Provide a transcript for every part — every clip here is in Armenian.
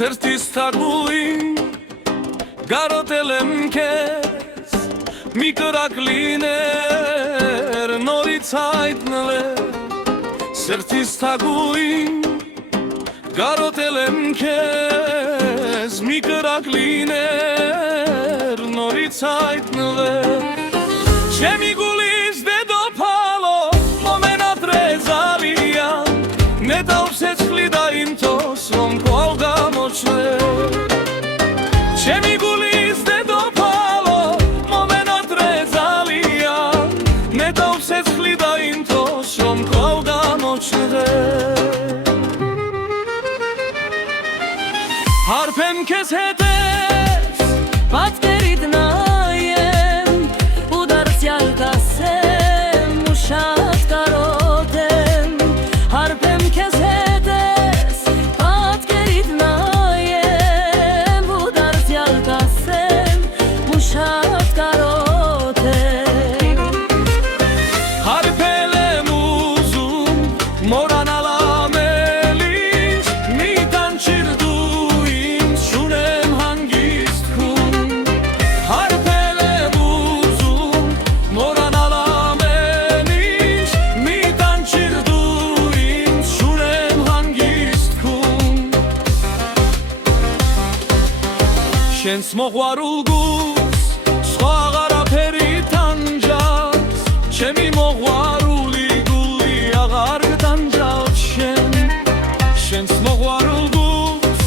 Սրտիս թագուին գարոտել եմ քեզ մի կրակ լիներ նորից հայտնվել Սրտիս թագուին գարոտել եմ քեզ մի կրակ լիներ նորից հայտնվել Չեմ իգուլիս դե դոփալո մոմենա տրեզալիա Neta obsesklida intos vom kolga močne Če mi gulis de dopalo momena trezalija Neta obsesklida intos vom kolga močne Harpem kes hetes patkerid najem Udars jalkasem ushat karotem Harpem kes hetes patkerid najem Udars jalkasem ushat karotem Harpelem uzun moranala melinç Mitan çirduin şunem hangist kun Harpelem uzun moranala melinç Mitan çirduin şunem hangist kun Şen smoğvarul gus Sğağara peri tanjas Çemi moğvaruli guli ağar tanjas Şen smoğvarul gus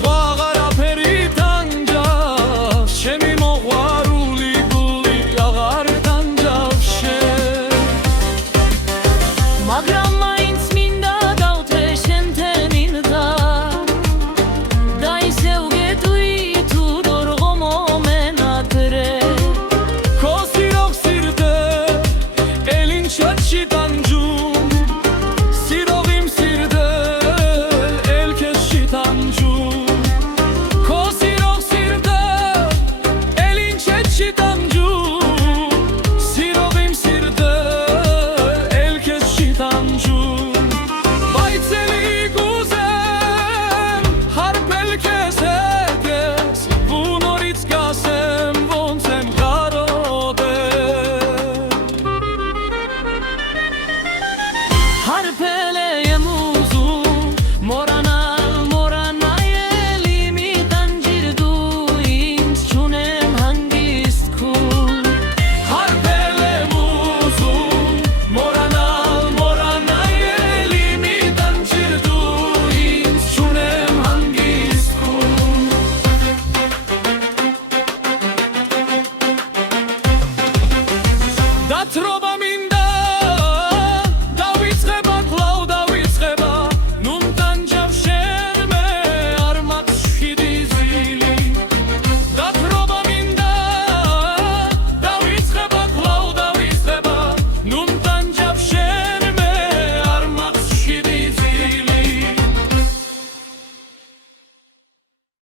Sğağara peri tanjas Çemi moğvaruli guli ağar tanjas Magrama ինձ minda գաութեշեն թենինգա Դայ սեուգետուի tu dorgom omenatre Քո սիրող սիրտը Էլին չաչի տանջում Սիրող իմ սիրտը Էլ քեզ չի տանջում Քո սիրող սիրտը Էլին չաչի տանջում Սիրող իմ սիրտը Էլ քեզ չի տանջում Բայց էլի կուզեմ Հարբել քեզ հետես Ու նորից կասեմ ոնց եմ Harpel եմ ուզում Moranal իմի տանջիր դու ինձ չունեմ հանգիստ քուն Հարբել եմ ուզում Moranal իմի տանջիր դու ինձ չունեմ հանգիստ քուն Դա թրոբա